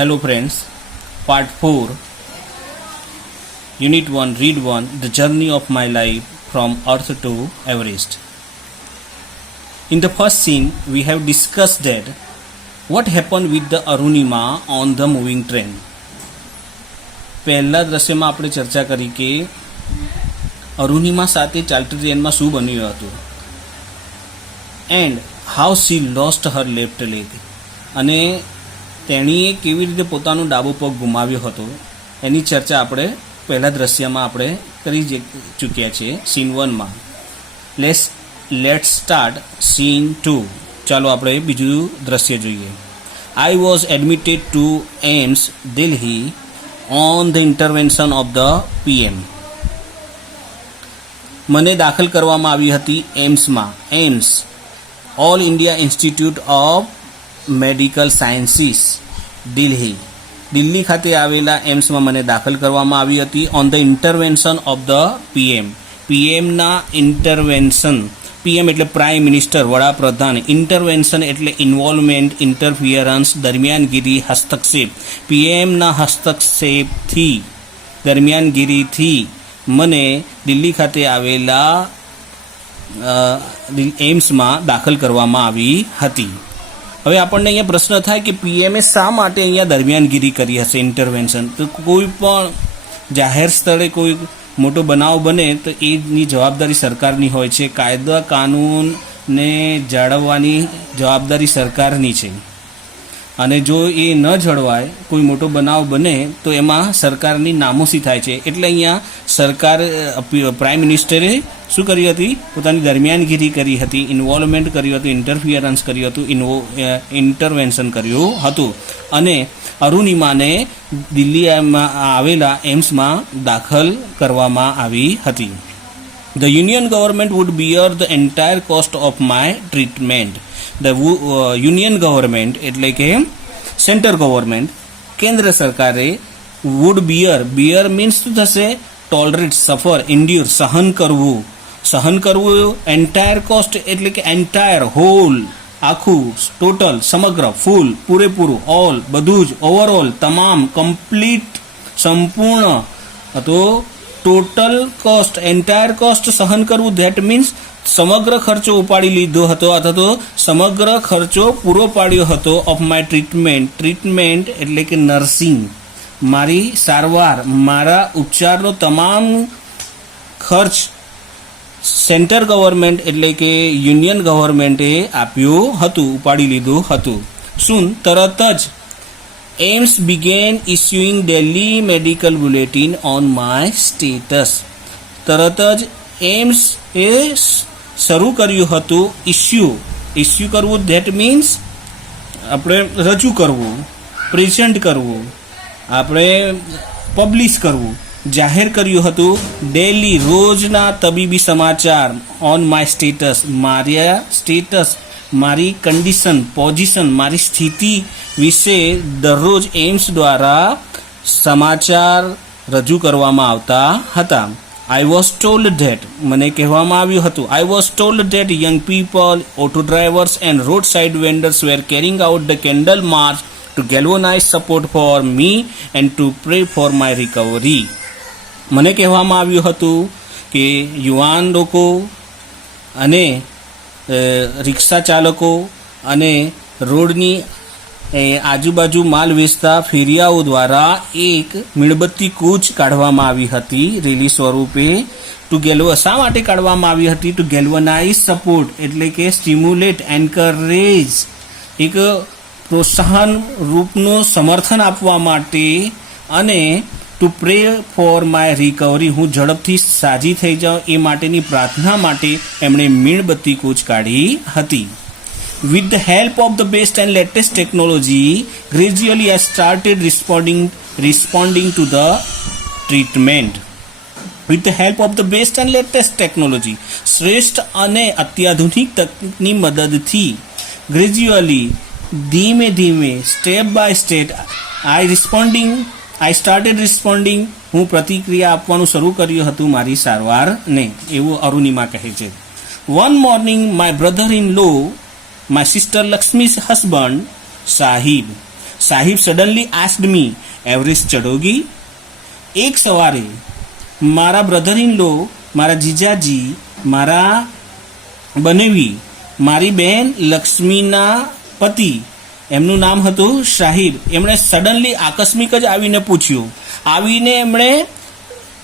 Hello friends, Part 4, Unit 1, Read 1, The Journey of My Life from Earth to Everest. In the first scene, we have discussed that what happened with the Arunima on the moving train. પહેલા દ્રશ્યમાં આપણે ચર્ચા કરી કે અરુણિમા સાથે ચાલતી ટ્રેનમાં શું બન્યું હતું and how she lost her left leg, અને તેણીએ કેવી રીતે પોતાનો ડાબો પગ ગુમાવ્યો હતો એની ચર્ચા આપણે પહેલા દ્રશ્યમાં આપણે કરી ચૂક્યા છીએ સીન 1માં. Let's start scene 2. ચાલો આપણે બીજું દ્રશ્ય જોઈએ. I was admitted to AIIMS Delhi on the intervention of the PM. મને દાખલ કરવામાં આવી હતી એમ્સમાં. AIIMS all India institute of medical sciences Delhi ખાતે આવેલા એમ્સમાં મને દાખલ કરવામાં આવી હતી on the intervention of the PM. પીએમના ઇન્ટરવેન્શન, પીએમ એટલે પ્રાઇમ મિનિસ્ટર, વડાપ્રધાન, ઇન્ટરવેન્શન એટલે ઇન્વોલ્વમેન્ટ, ઇન્ટરફિયરન્સ, દરમિયાનગીરી, હસ્તક્ષેપ. પીએમના હસ્તક્ષેપથી, દરમિયાનગીરીથી મને દિલ્હી ખાતે આવેલા એમ્સમાં દાખલ કરવામાં આવી હતી. હવે આપણને અહીંયા પ્રશ્ન થાય કે પીએમએ શા માટે અહીંયા દરમિયાનગીરી કરી હશે, ઇન્ટરવેન્શન? તો કોઈ પણ જાહેર સ્થળે કોઈ મોટો બનાવ બને તો એની જવાબદારી સરકારની હોય છે. કાયદા કાનૂનને જાળવવાની જવાબદારી સરકારની છે, અને જો એ ન જળવાય, કોઈ મોટો બનાવ બને તો એમાં સરકારની નામોશી થાય છે. એટલે અહીંયા સરકાર, પ્રાઇમ મિનિસ્ટરે શું કરી હતી? પોતાની દરમિયાનગીરી કરી હતી, ઇન્વોલ્વમેન્ટ કર્યું હતું, ઇન્ટરફિયરન્સ કર્યું હતું, ઇન્ટરવેન્શન કર્યું હતું, અને અરુણિમાને દિલ્હીમાં આવેલા એમ્સમાં દાખલ કરવામાં આવી હતી. The Union government would bear the entire cost of my treatment. The Union government એટલે કે સેન્ટર ગવર્મેન્ટ, કેન્દ્ર સરકારે would bear means શું થશે? ટોલરેટ, સફર, એન્ડ્યોર, સહન કરવું. એન્ટાયર કોસ્ટ એટલે કે એન્ટાયર, હોલ, આખું, ટોટલ, સમગ્ર, ફૂલ, પૂરેપૂરું, ઓલ, બધું જ, ઓવરઓલ, તમામ, કમ્પ્લીટ, સંપૂર્ણ. તો ટોટલ કોસ્ટ, એન્ટાયર કોસ્ટ સહન કરવું, ધેટ મીન્સ સમગ્ર ખર્ચો ઉપાડી લીધો હતો અથવા તો સમગ્ર ખર્ચો પૂરો પાડ્યો હતો ઓફ માય ટ્રીટમેન્ટ એટલે કે નર્સિંગ, મારી સારવાર, મારા ઉપચારનો તમામ ખર્ચ સેન્ટર ગવર્મેન્ટ એટલે કે યુનિયન ગવર્મેન્ટે આપ્યું હતું, ઉપાડી લીધું હતું. શું? તરત જ AIIMS began issuing daily medical bulletin on my status. તરત જ એમ્સ એ શરૂ કર્યું હતું ઇસ્યુ કરવું, ધેટ મીન્સ આપણે રજૂ કરવું, પ્રેઝન્ટ કરવું, આપણે પબ્લિશ કરવું, જાહેર કર્યું હતું ડેલી, રોજના તબીબી સમાચાર ઓન માય સ્ટેટસ, મારા સ્ટેટસ, મારી કન્ડિશન, પોઝિશન, મારી સ્થિતિ વિશે દરરોજ એમ્સ દ્વારા સમાચાર રજૂ કરવામાં આવતા હતા. I was told that, મને કહેવામાં આવ્યું હતું, I was told that young people, auto drivers and roadside vendors were carrying out the candle march to galvanize support for me and to pray for my recovery. મને કહેવામાં આવ્યું હતું કે યુવાન લોકો અને રિક્ષા ચાલકો અને રોડની આજુબાજુ માલ વેચતા ફેરિયાઓ દ્વારા એક મીણબત્તી કૂચ કાઢવામાં આવી હતી રેલી સ્વરૂપે. શા માટે કાઢવામાં આવી હતી? ટુ ગેલ્વનાઇઝ સપોર્ટ એટલે કે સ્ટિમ્યુલેટ, એન્કરેજ, એક પ્રોત્સાહન રૂપનું સમર્થન આપવા માટે, અને two pray for my recovery, હું ઝડપથી સાજી થઈ જાઉં એ માટેની પ્રાર્થના માટે એમણે મીણબત્તી કૂચ કાઢી હતી. With the help of the best and latest technology, gradually I started responding to the treatment. With the help of the best and latest technology, શ્રેષ્ઠ અને અત્યાધુનિક તકનીકની મદદથી, gradually, ધીમે ધીમે, step by step, I started responding, હું પ્રતિક્રિયા આપવાનું શરૂ કર્યું હતું મારી સારવારને, એવું અરુણિમા કહે છે. One morning, my brother-in-law, my sister Lakshmi's husband, Sahib, Sahib suddenly asked me, Everest ચઢોગી? એક સવારે મારા બ્રધર ઇન લો, મારા જીજાજી, મારા બનેવી, મારી બહેન લક્ષ્મીના પતિ, એમનું નામ હતું સાહિબ, એમણે સડનલી આકસ્મિક જ આવીને પૂછ્યું. એમણે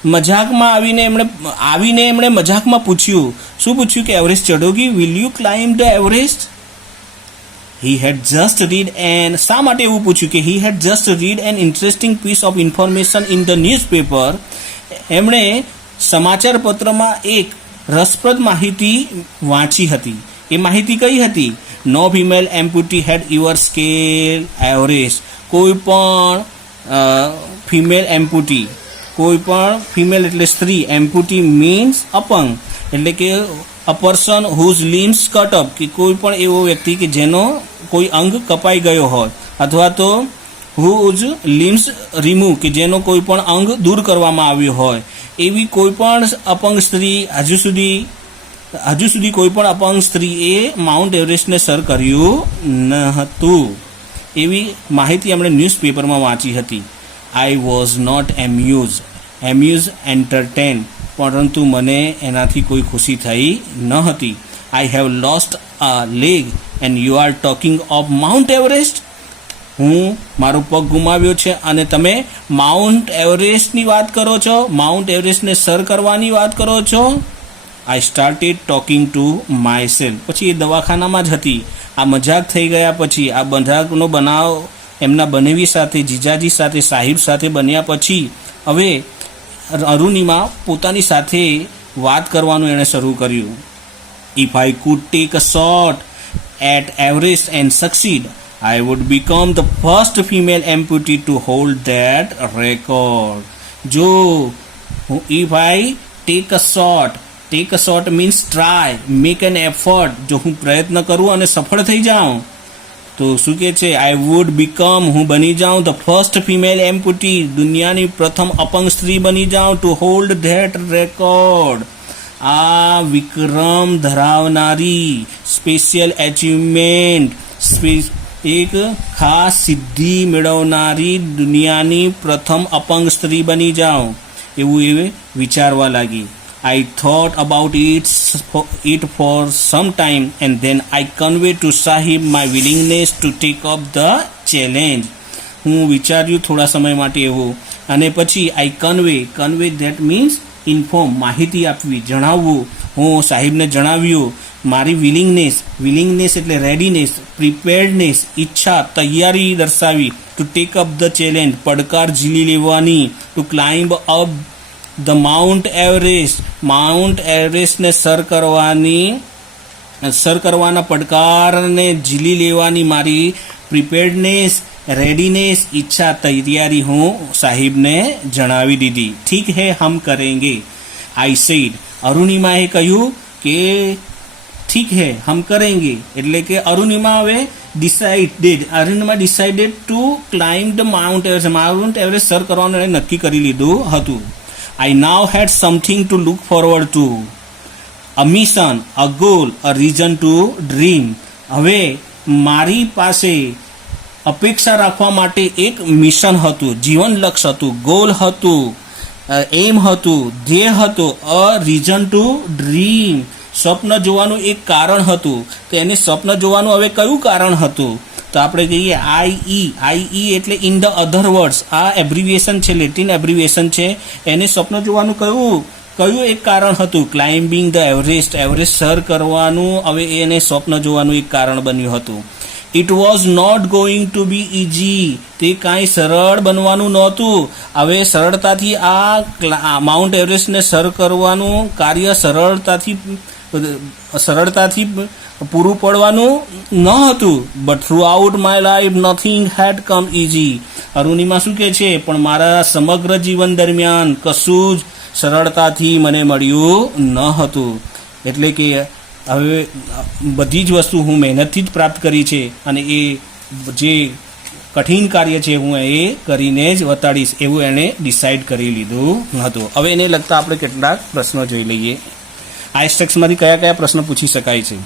મજાકમાં પૂછ્યું. શું પૂછ્યું? કે એવરેસ્ટ ચઢોગી? Will you climb the Everest? He had just read an શા માટે એવું પૂછ્યું? કે he had just read an interesting piece of information in the newspaper. એમણે સમાચાર પત્રમાં એક રસપ્રદ માહિતી વાંચી હતી. એ માહિતી કઈ હતી? નો ફિમેલ એમ્પ્યુટી હેડ ઇવર સ્કેલ એવરેસ્ટ. કોઈ પણ ફિમેલ એટલે સ્ત્રી, એમ્પ્યુટી મીન્સ અપંગ, એટલે કે a person whose limbs cut up, કે કોઈ પણ એવો વ્યક્તિ કે જેનો કોઈ અંગ કપાઈ ગયો હોય, અથવા તો હુઝ લિમ્સ રિમૂવ, કે જેનો કોઈ પણ અંગ દૂર કરવામાં આવ્યો હોય, એવી કોઈ પણ અપંગ સ્ત્રી હજુ સુધી કોઈ પણ અપંગ સ્ત્રીએ માઉન્ટ એવરેસ્ટને સર કર્યું ન હતું. એવી માહિતી એમણે ન્યૂઝપેપરમાં વાંચી હતી. I was not amuse entertain, પરંતુ મને એનાથી કોઈ ખુશી થઈ ન હતી. I have lost a leg and you are talking of Mount Everest. હું મારો પગ ગુમાવ્યો છે અને તમે માઉન્ટ એવરેસ્ટની વાત કરો છો, માઉન્ટ એવરેસ્ટને સર કરવાની વાત કરો છો. I started talking to my self. પછી એ દવાખાનામાં જ હતી. આ મજાક થઈ ગયા પછી, આ મજાકનો બનાવ એમના બનેવી સાથે, જીજાજી સાથે, સાહિબ સાથે બન્યા પછી હવે અરુણિમા પોતાની સાથે વાત કરવાનું એણે શરૂ કર્યું. If I could take a shot at Everest and succeed, I would become the first female amputee to hold that record. If I take a shot means try, make an effort. જો હું પ્રયત્ન કરું અને સફળ થઈ જાઉં તો શું કે છે? I would become, હું બની જાઉં the first female amputee, દુનિયાની પ્રથમ અપંગ સ્ત્રી બની જાઉં to hold that record. આ વિક્રમ ધરાવનારી, સ્પેશિયલ એચિવમેન્ટ, એક ખાસ સિદ્ધિ મેળવનારી દુનિયાની પ્રથમ અપંગ સ્ત્રી બની જાઉં, એવું એ વિચારવા લાગી. I thought about it for some time and then I convey to Sahib my willingness to take up the challenge. હું વિચાર્યું થોડા સમય માટે એવું, અને પછી I convey that means inform, માહિતી આપવી, જણાવવું. હું સાહિબને જણાવ્યું મારી વિલિંગનેસ એટલે રેડીનેસ, પ્રિપેર્ડનેસ, ઈચ્છા, તૈયારી દર્શાવી. To take up the challenge, પડકાર ઝીલી લેવાની. To climb up the mount એવરેસ્ટને સર કરવાના પડકારને ઝીલી લેવાની મારી પ્રિપેર્ડનેસ, રેડીનેસ, ઈચ્છા, તૈયારી હું સાહિબને જણાવી દીધી. ઠીક હે, હમ કરેંગે, આઈ સેડ. અરુણિમાએ કહ્યું કે ઠીક હે હમ કરેંગે, એટલે કે Arunima decided to climb the mount Everest સર કરવાનું એને નક્કી કરી લીધું હતું. I now had something to look forward to, a mission, a goal, a reason to dream. હવે મારી પાસે અપેક્ષા રાખવા માટે એક મિશન હતું, જીવન લક્ષ્ય હતું, ગોલ હતું, એમ હતું, ધ્યેય હતું, અ રીઝન ટુ ડ્રીમ, સ્વપ્ન જોવાનું એક કારણ હતું. તો એને સ્વપ્ન જોવાનું હવે કયું કારણ હતું? તો આપણે કહીએ આઈ એટલે ઇન ધ અધર વર્ડ્સ. આ એબ્રિવિએશન છે, લેટિન એબ્રિવિએશન છે. એને સ્વપ્ન જોવાનું કયું એક કારણ હતું? ક્લાઇમ્બિંગ ધ એવરેસ્ટ સર કરવાનું હવે એને સ્વપ્ન જોવાનું એક કારણ બન્યું હતું. It was not going to be easy, તે કાંઈ સરળ બનવાનું નહોતું. હવે સરળતાથી આ માઉન્ટ એવરેસ્ટને સર કરવાનું કાર્ય સરળતાથી પૂરું પડવાનું ન હતું. But throughout my life nothing had come easy. Arunima શું કહે છે? પણ મારા સમગ્ર જીવન દરમિયાન કશું જ સરળતાથી મને મળ્યું ન હતું. એટલે કે હવે બધી જ વસ્તુ હું મહેનતથી જ પ્રાપ્ત કરી છે, અને એ જે કઠિન કાર્ય છે હું એ કરીને જ વતાડીશ, એવું એણે ડિસાઇડ કરી લીધું હતું. હવે એને લગતા આપણે કેટલાક પ્રશ્નો જોઈ લઈએ. આ સ્ટેક્સમાંથી કયા પ્રશ્નો પૂછી શકાય છે?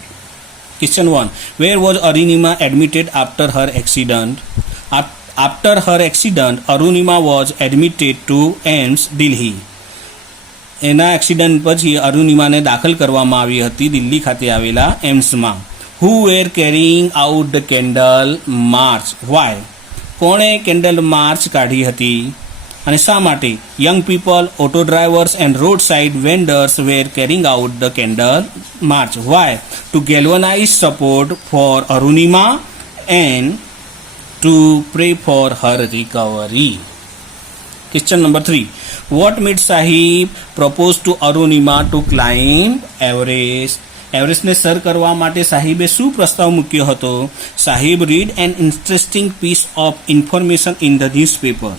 Question 1, where was Arunima admitted after her accident? After her accident Arunima was admitted to AIIMS Delhi. એના એક્સિડન્ટ પછી અરુણિમાને દાખલ કરવામાં આવી હતી દિલ્હી ખાતે આવેલા એમ્સમાં. Who were carrying out the candle march why. કોણે કેન્ડલ માર્ચ કાઢી હતી અને શા માટે? Young people, auto drivers and road side vendors were carrying out the candle march why to galvanise support for Arunima and to pray for her recovery. Question number 3. What made Sahib propose to Arunima to climb Everest? એવરેસ્ટને સર કરવા માટે સાહિબે શું પ્રસ્તાવ મૂક્યો હતો? Sahib read an interesting piece of information in the newspaper.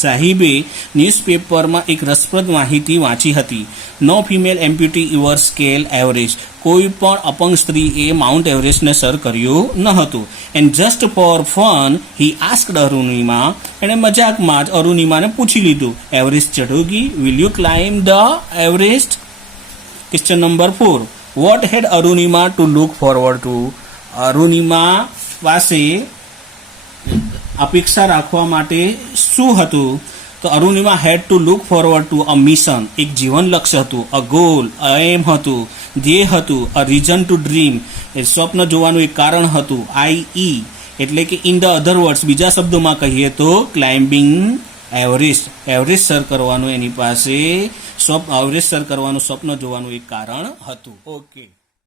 સાહિબે ન્યૂઝપેપરમાં એક રસપ્રદ માહિતી વાંચી હતી. No female amputee ever scale Everest. કોઈ પણ અપંગ સ્ત્રીએ માઉન્ટ એવરેસ્ટને સર કર્યું ન હતું. And just for fun he asked Arunima. એણે મજાકમાં જ અરુણિમાને પૂછી લીધું, એવરેસ્ટ ચઢોગી? Will you climb the Everest? Question number 4. What had Arunima to look forward to? Arunima પાસે અપેક્ષા રાખવા માટે શું હતું? તો Arunima had to look forward to a mission. એક જીવન લક્ષ્ય હતું. અ ગોલ, અ એમ હતું, ધ્યેય હતું. અ રીઝન ટુ ડ્રીમ, એ સ્વપ્ન જોવાનું એક કારણ હતું. આઈ એટલે કે ઇન ધ અધર વર્ડ્સ, બીજા શબ્દોમાં કહીએ તો ક્લાઇમ્બિંગ એવરેસ્ટ. એવરેસ્ટ સર કરવાનું એની પાસે એવરેસ્ટ સર કરવાનું સ્વપ્ન જોવાનું એક કારણ હતું. ઓકે.